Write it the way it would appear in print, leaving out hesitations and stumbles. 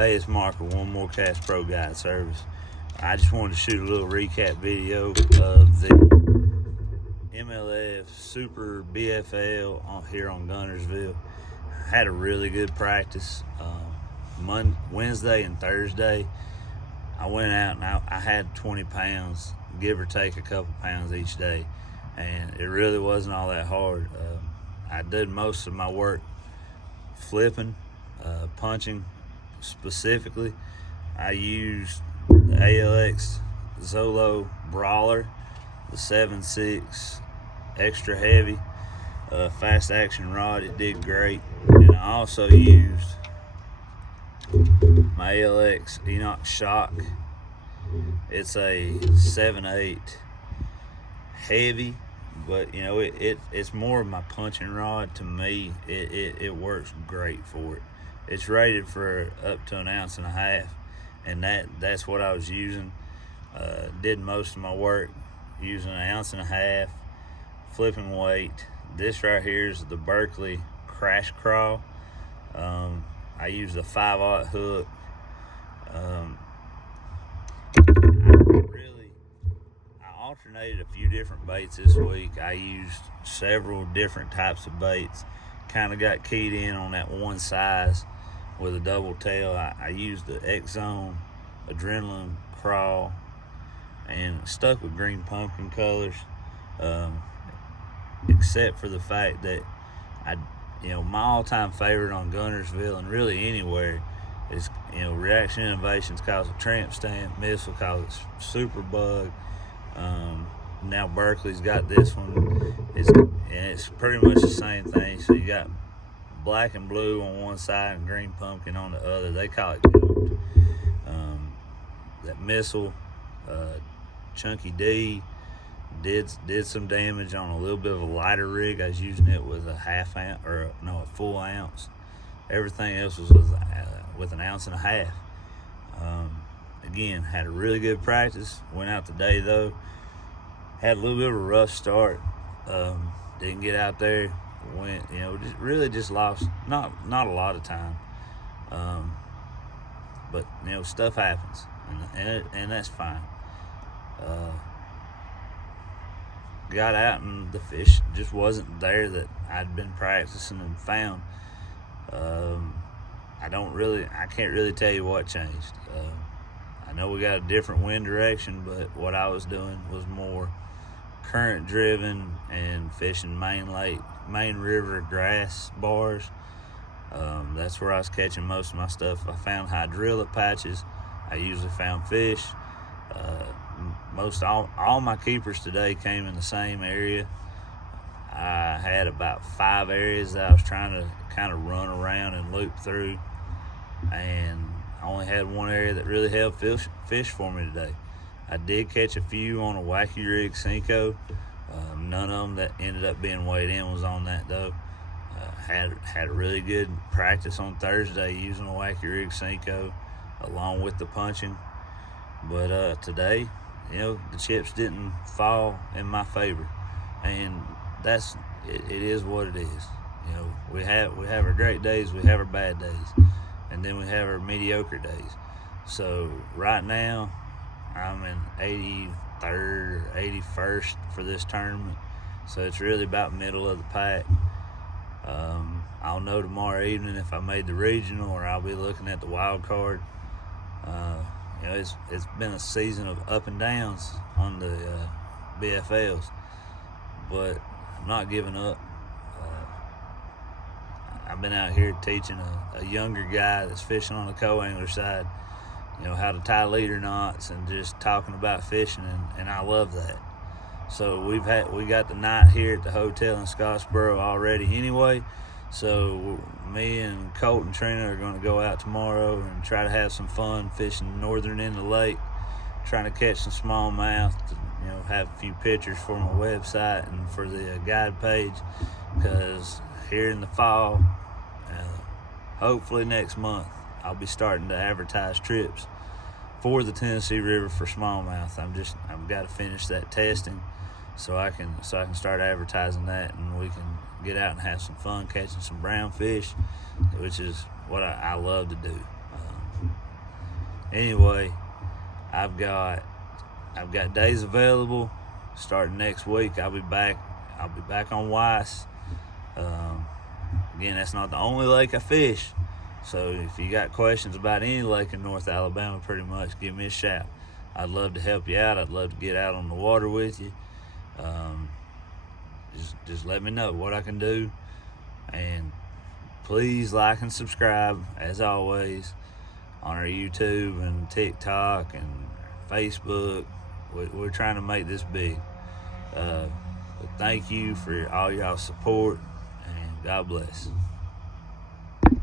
Hey, it's Mark with One More Cast Pro Guide Service. I just wanted to shoot a little recap video of the MLF Super BFL here on Guntersville. Had a really good practice Wednesday and Thursday. I went out and I had 20 pounds, give or take a couple pounds each day, and it really wasn't all that hard. I did most of my work flipping, punching specifically. I used the ALX Zolo Brawler, the 7.6 extra heavy, fast action rod. It did great. And I also used my ALX Enoch Shock. It's a 7.8 heavy, but it's more of my punching rod. To me, it works great for it. It's rated for up to 1.5 ounces, and that's what I was using. Did most of my work using 1.5 ounces, flipping weight. This right here is the Berkeley Crash Crawl. I used a 5/0 hook. I alternated a few different baits this week. I used several different types of baits. Kind of got keyed in on that one size with a double tail. I used the X-Zone Adrenaline Crawl and stuck with green pumpkin colors, except for the fact that my all-time favorite on Guntersville and really anywhere is Reaction Innovations calls it Tramp Stamp, Missile calls it Super Bug. Now Berkeley's got this one, and it's pretty much the same thing. So you got black and blue on one side and green pumpkin on the other. They call it goat. That Missile, Chunky D, did some damage on a little bit of a lighter rig. I was using it with a full ounce. Everything else was with 1.5 ounces. Again, had a really good practice. Went out today though. Had a little bit of a rough start. Didn't get out there. Just lost not a lot of time. But stuff happens, and that's fine. Got out and the fish just wasn't there that I'd been practicing and found. I can't really tell you what changed. I know we got a different wind direction, but what I was doing was more current driven and fishing main river grass bars. That's where I was catching most of my stuff. I found hydrilla patches. I usually found fish. All my keepers today came in the same area. I had about 5 areas that I was trying to kind of run around and loop through, and I only had one area that really held fish for me today. I did catch a few on a Wacky Rig Cinco. None of them that ended up being weighed in was on that though. Had a really good practice on Thursday using a Wacky Rig Cinco along with the punching. But today, the chips didn't fall in my favor, and it is what it is. We have our great days, we have our bad days, and then we have our mediocre days. So right now, I'm in 83rd or 81st for this tournament, so it's really about middle of the pack. I'll know tomorrow evening if I made the regional, or I'll be looking at the wild card. It's been a season of up and downs on the BFLs, but I'm not giving up. I've been out here teaching a younger guy that's fishing on the co-angler side, how to tie leader knots and just talking about fishing, and I love that. So we got the night here at the hotel in Scottsboro already anyway. So me and Colt and Trina are going to go out tomorrow and try to have some fun fishing the northern end of the lake, trying to catch some smallmouth, have a few pictures for my website and for the guide page, because here in the fall, hopefully next month, I'll be starting to advertise trips for the Tennessee River for smallmouth. I've got to finish that testing so I can start advertising that, and we can get out and have some fun catching some brown fish, which is what I love to do. Anyway, I've got days available. Starting next week, I'll be back on Weiss. Again, that's not the only lake I fish. So if you got questions about any lake in North Alabama, pretty much give me a shout. I'd love to help you out. I'd love to get out on the water with you. Just let me know what I can do. And please like and subscribe, as always, on our YouTube and TikTok and Facebook. We're trying to make this big. But thank you for all y'all support, and God bless.